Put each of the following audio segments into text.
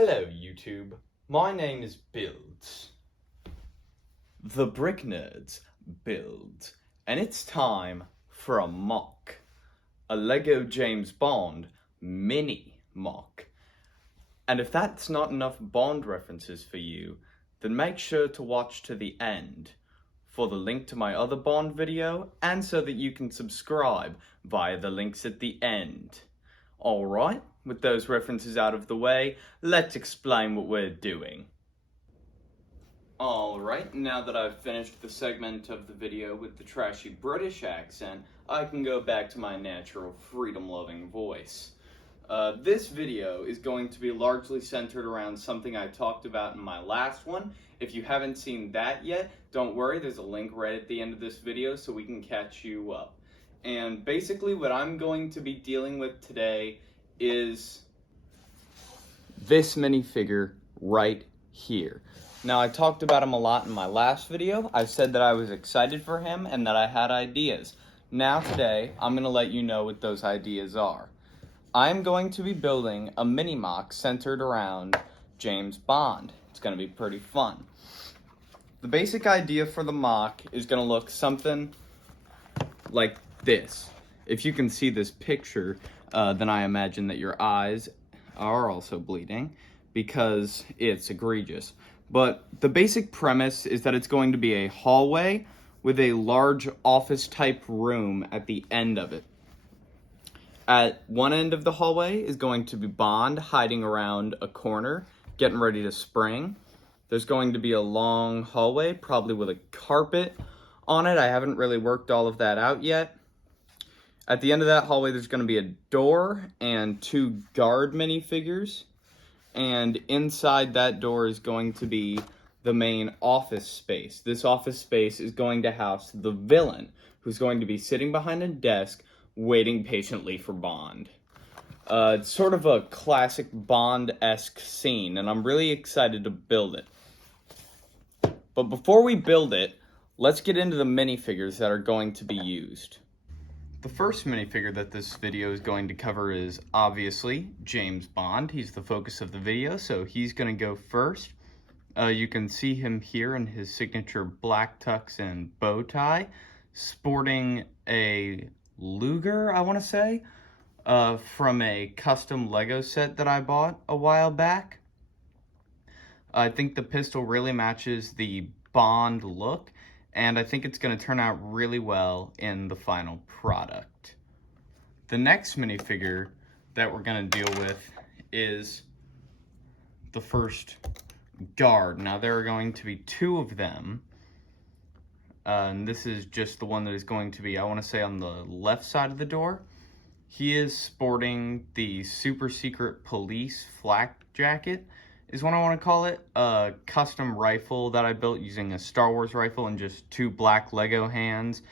Hello YouTube, my name is Builds. The Brick Nerds build, and it's time for a mock. A Lego James Bond mini mock. And if that's not enough Bond references for you, then make sure to watch to the end for the link to my other Bond video and so that you can subscribe via the links at the end. Alright, with those references out of the way, let's explain what we're doing. Alright, now that I've finished the segment of the video with the trashy British accent, I can go back to my natural freedom-loving voice. This video is going to be largely centered around something I talked about in my last one. If you haven't seen that yet, don't worry, there's a link right at the end of this video so we can catch you up. And basically what I'm going to be dealing with today is this minifigure right here. Now, I talked about him a lot in my last video. I said that I was excited for him and that I had ideas. Now today, I'm going to let you know what those ideas are. I'm going to be building a mini mock centered around James Bond. It's going to be pretty fun. The basic idea for the mock is going to look something like this. If you can see this picture, then I imagine that your eyes are also bleeding because it's egregious. But the basic premise is that it's going to be a hallway with a large office type room at the end of it. At one end of the hallway is going to be Bond hiding around a corner, getting ready to spring. There's going to be a long hallway, probably with a carpet on it. I haven't really worked all of that out yet. At the end of that hallway, there's going to be a door and two guard minifigures. And inside that door is going to be the main office space. This office space is going to house the villain, who's going to be sitting behind a desk, waiting patiently for Bond. It's sort of a classic Bond-esque scene, and I'm really excited to build it. But before we build it, let's get into the minifigures that are going to be used. The first minifigure that this video is going to cover is obviously James Bond. He's the focus of the video, so he's going to go first. You can see him here in his signature black tux and bow tie, sporting a Luger, I want to say, from a custom Lego set that I bought a while back. I think the pistol really matches the Bond look, and I think it's going to turn out really well in the final product. The next minifigure that we're going to deal with is the first guard. Now, there are going to be two of them. And this is just the one that is going to be, I want to say, on the left side of the door. He is sporting the super secret police flak jacket, is what I want to call it. A custom rifle that I built using a Star Wars rifle and just two black Lego hands,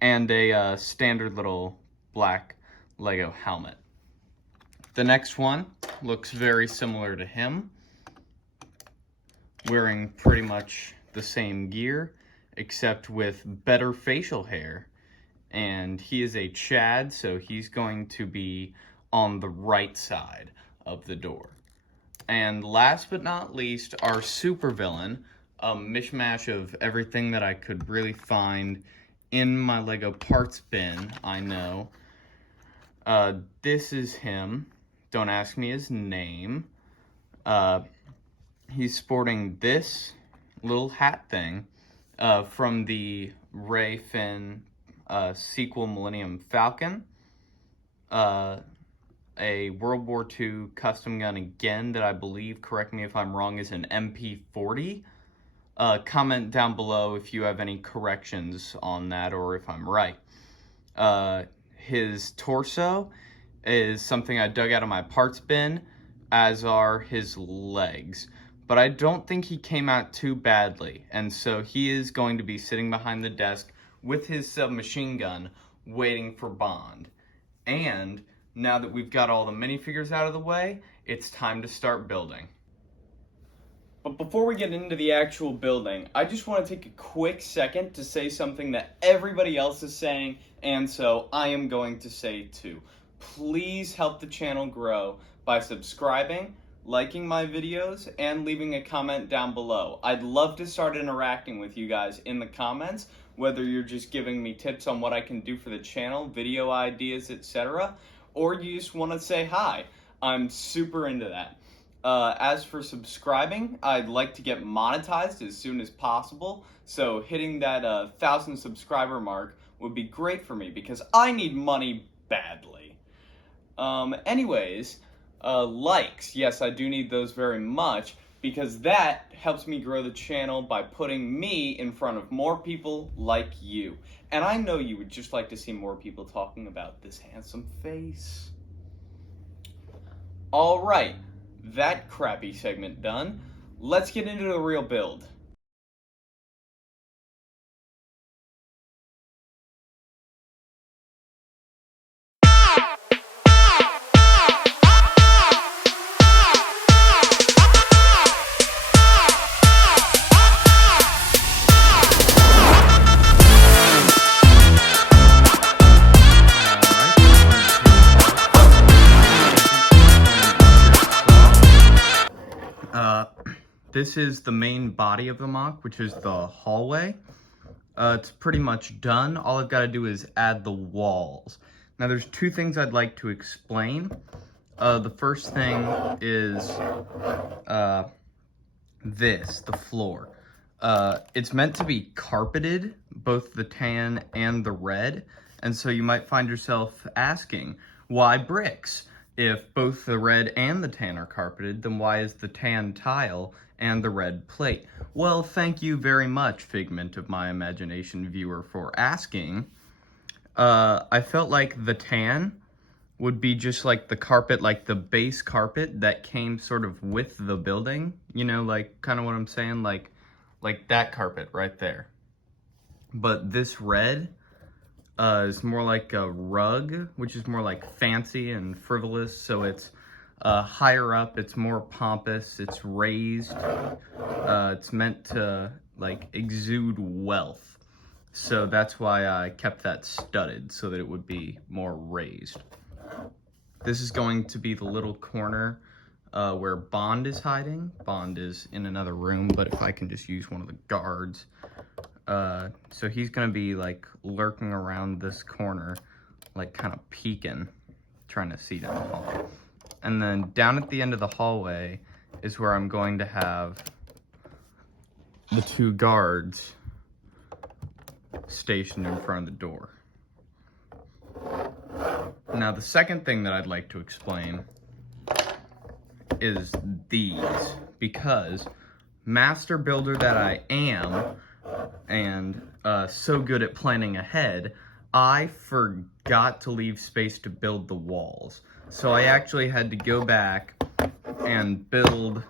and a standard little black Lego helmet. The next one looks very similar to him, wearing pretty much the same gear, except with better facial hair. And he is a Chad, so he's going to be on the right side of the door. And last but not least, our supervillain, a mishmash of everything that I could really find in my Lego parts bin, I know. This is him. Don't ask me his name. He's sporting this little hat thing from the Ray Finn sequel Millennium Falcon. A World War II custom gun again that I believe, correct me if I'm wrong, is an MP40. Comment down below if you have any corrections on that or if I'm right. His torso is something I dug out of my parts bin, as are his legs. But I don't think he came out too badly, and so he is going to be sitting behind the desk with his submachine gun, waiting for Bond. And now that we've got all the minifigures out of the way, it's time to start building. But before we get into the actual building, I just want to take a quick second to say something that everybody else is saying, and so I am going to say too. Please help the channel grow by subscribing, liking my videos, and leaving a comment down below. I'd love to start interacting with you guys in the comments, whether you're just giving me tips on what I can do for the channel, video ideas, etc., or you just want to say hi. I'm super into that. As for subscribing, I'd like to get monetized as soon as possible, so hitting that 1,000 subscriber mark would be great for me because I need money badly. Anyways, likes, yes, I do need those very much because that helps me grow the channel by putting me in front of more people like you. And I know you would just like to see more people talking about this handsome face. Alright, that crappy segment done. Let's get into the real build. This is the main body of the MOC, which is the hallway. It's pretty much done. All I've got to do is add the walls. Now there's two things I'd like to explain. The first thing is the floor. It's meant to be carpeted, both the tan and the red, and so you might find yourself asking, why bricks? If both the red and the tan are carpeted, then why is the tan tile and the red plate? Well, thank you very much, figment of my imagination viewer, for asking. I felt like the tan would be just like the carpet, like the base carpet that came sort of with the building. You know, like kind of what I'm saying, like that carpet right there. But this red is more like a rug, which is more like fancy and frivolous, so it's higher up, it's more pompous, it's raised, it's meant to like exude wealth. So that's why I kept that studded, so that it would be more raised. This is going to be the little corner where Bond is hiding. Bond is in another room, but if I can just use one of the guards. So he's gonna be like lurking around this corner, like kind of peeking, trying to see down the hall. And then down at the end of the hallway is where I'm going to have the two guards stationed in front of the door. Now the second thing that I'd like to explain is these, because master builder that I am, and so good at planning ahead, I forgot to leave space to build the walls. So I actually had to go back and build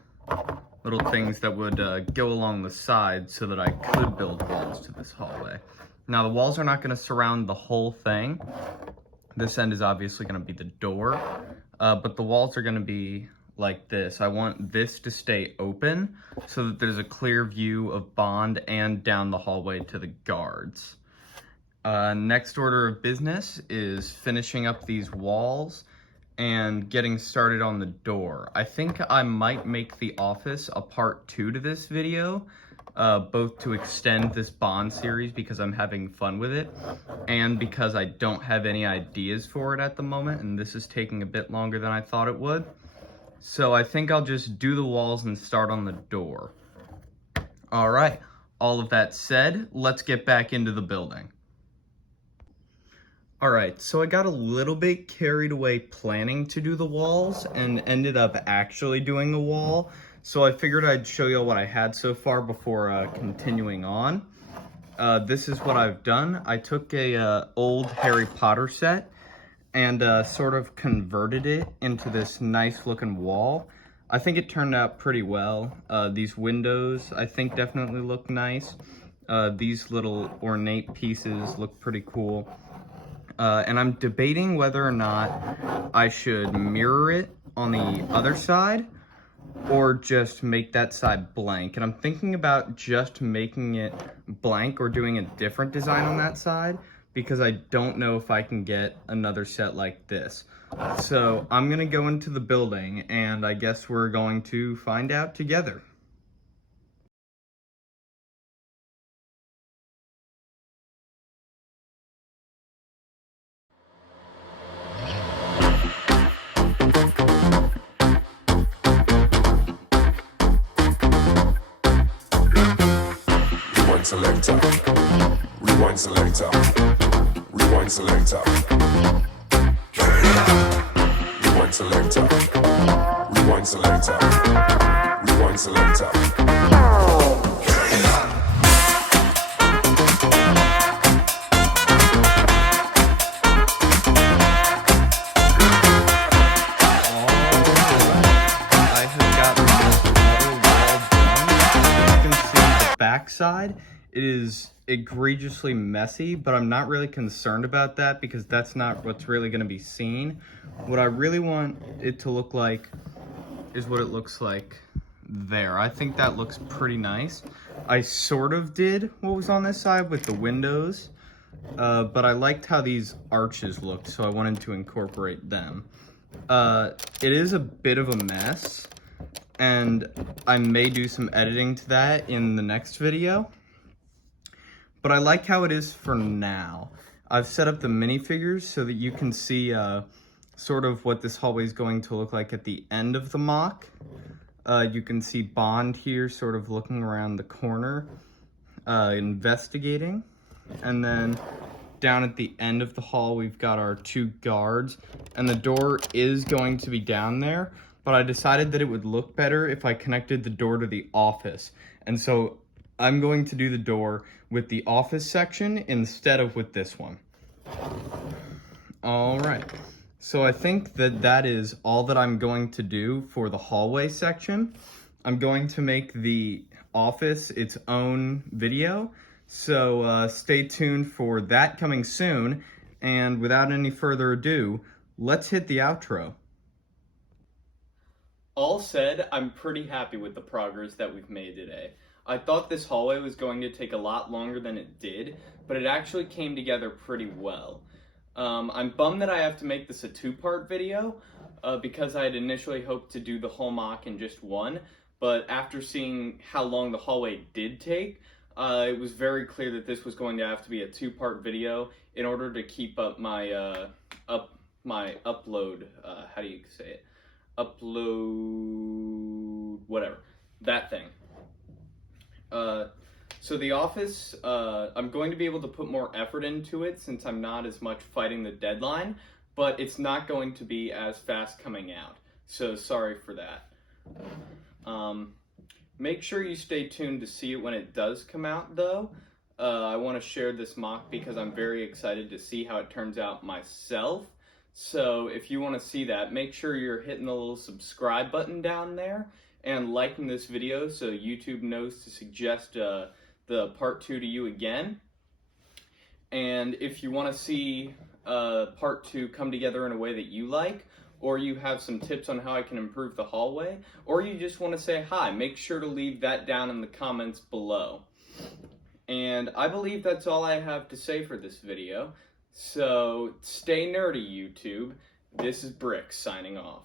little things that would go along the sides so that I could build walls to this hallway. Now the walls are not going to surround the whole thing. This end is obviously going to be the door, but the walls are going to be like this. I want this to stay open so that there's a clear view of Bond and down the hallway to the guards. Next order of business is finishing up these walls and getting started on the door. I think I might make the office a part 2 to this video, both to extend this Bond series because I'm having fun with it, and because I don't have any ideas for it at the moment, and this is taking a bit longer than I thought it would. So I think I'll just do the walls and start on the door. All right, all of that said, let's get back into the building. All right, so I got a little bit carried away planning to do the walls and ended up actually doing the wall. So I figured I'd show you what I had so far before continuing on. This is what I've done. I took a old Harry Potter set and sort of converted it into this nice looking wall. I think it turned out pretty well. These windows, I think, definitely look nice. These little ornate pieces look pretty cool. And I'm debating whether or not I should mirror it on the other side or just make that side blank. And I'm thinking about just making it blank or doing a different design on that side, because I don't know if I can get another set like this. So I'm gonna go into the building, and I guess we're going to find out together. Rewind selector, rewind selector, rewind selector. Rewind selector, rewind selector, rewind selector. Backside, it is egregiously messy, but I'm not really concerned about that because that's not what's really going to be seen. What I really want it to look like is what it looks like there. I think that looks pretty nice. I sort of did what was on this side with the windows, but I liked how these arches looked, so I wanted to incorporate them. It is a bit of a mess, and I may do some editing to that in the next video, but I like how it is for now. I've set up the minifigures so that you can see sort of what this hallway is going to look like at the end of the mock. You can see Bond here sort of looking around the corner, investigating, and then down at the end of the hall we've got our two guards, and the door is going to be down there, but I decided that it would look better if I connected the door to the office. And so I'm going to do the door with the office section instead of with this one. All right. So I think that that is all that I'm going to do for the hallway section. I'm going to make the office its own video. So stay tuned for that coming soon. And without any further ado, let's hit the outro. All said, I'm pretty happy with the progress that we've made today. I thought this hallway was going to take a lot longer than it did, but it actually came together pretty well. I'm bummed that I have to make this a two-part video, because I had initially hoped to do the whole mock in just one, but after seeing how long the hallway did take, it was very clear that this was going to have to be a two-part video in order to keep up my, upload, how do you say it? Upload, whatever, that thing. So the office, I'm going to be able to put more effort into it since I'm not as much fighting the deadline, but it's not going to be as fast coming out. So sorry for that. Make sure you stay tuned to see it when it does come out though. I want to share this mock because I'm very excited to see how it turns out myself. So if you want to see that, make sure you're hitting the little subscribe button down there and liking this video so YouTube knows to suggest the part 2 to you again. And if you want to see part 2 come together in a way that you like, or you have some tips on how I can improve the hallway, or you just want to say hi, make sure to leave that down in the comments below. And I believe that's all I have to say for this video. So stay nerdy, YouTube. This is Brick signing off.